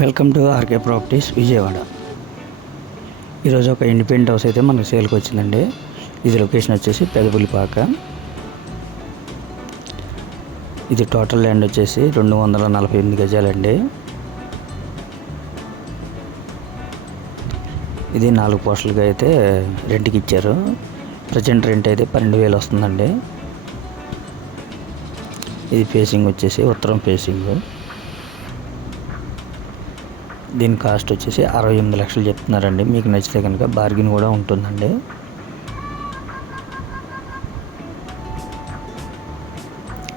Welcome to RK properties Vijayawada. ఈరోజు ఒక independent house అయితే మనకు సేల్కి వచ్చిందండి. ఇది లొకేషన్ వచ్చేసి పెదపులిపాక. ఇది టోటల్ ల్యాండ్ వచ్చేసి 248 గజాలండి. ఇది 4 పోస్టులుగా అయితే రెంట్కి ఇచ్చారు. ప్రజెంట్ రెంట్ అయితే 12,000 వస్తుందండి. ఇది ఫేసింగ్ వచ్చేసి ఉత్తరం ఫేసింగ్. దీని కాస్ట్ వచ్చేసి 68 లక్షలు చెప్తున్నారండి. మీకు నచ్చితే కనుక బార్గెన్ కూడా ఉంటుందండి.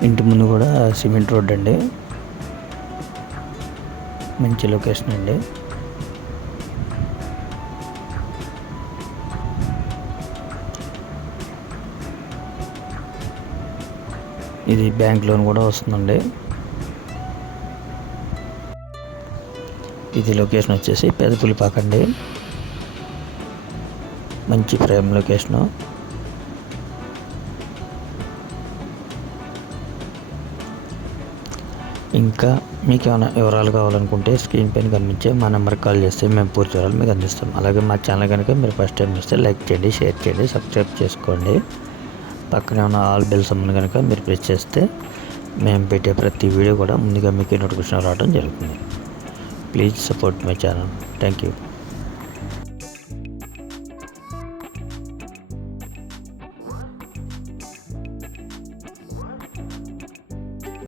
ఇంటి ముందు కూడా సిమెంట్ రోడ్ అండి. మంచి లొకేషన్ అండి. ఇది బ్యాంక్ లోన్ కూడా వస్తుందండి. ఇది లొకేషన్ వచ్చేసి పెదపులిపాక అండి. మంచి ప్రైమ్ లొకేషను. ఇంకా మీకు ఏమైనా వివరాలు కావాలనుకుంటే స్క్రీన్ పైన కనిపించే మా నెంబర్కి కాల్ చేస్తే మేము పూర్తి వివరాలు మీకు అందిస్తాం. అలాగే మా ఛానల్ కనుక మీరు ఫస్ట్ టైం చూస్తే లైక్ చేయండి, షేర్ చేయండి, సబ్స్క్రైబ్ చేసుకోండి. పక్కనే ఉన్న ఆల్ బెల్ సింబల్ కనుక మీరు ప్రెస్ చేస్తే మేము పెట్టే ప్రతి వీడియో కూడా ముందుగా మీకు నోటిఫికేషన్ రావడం జరుగుతుంది. Please support my channel. Thank you.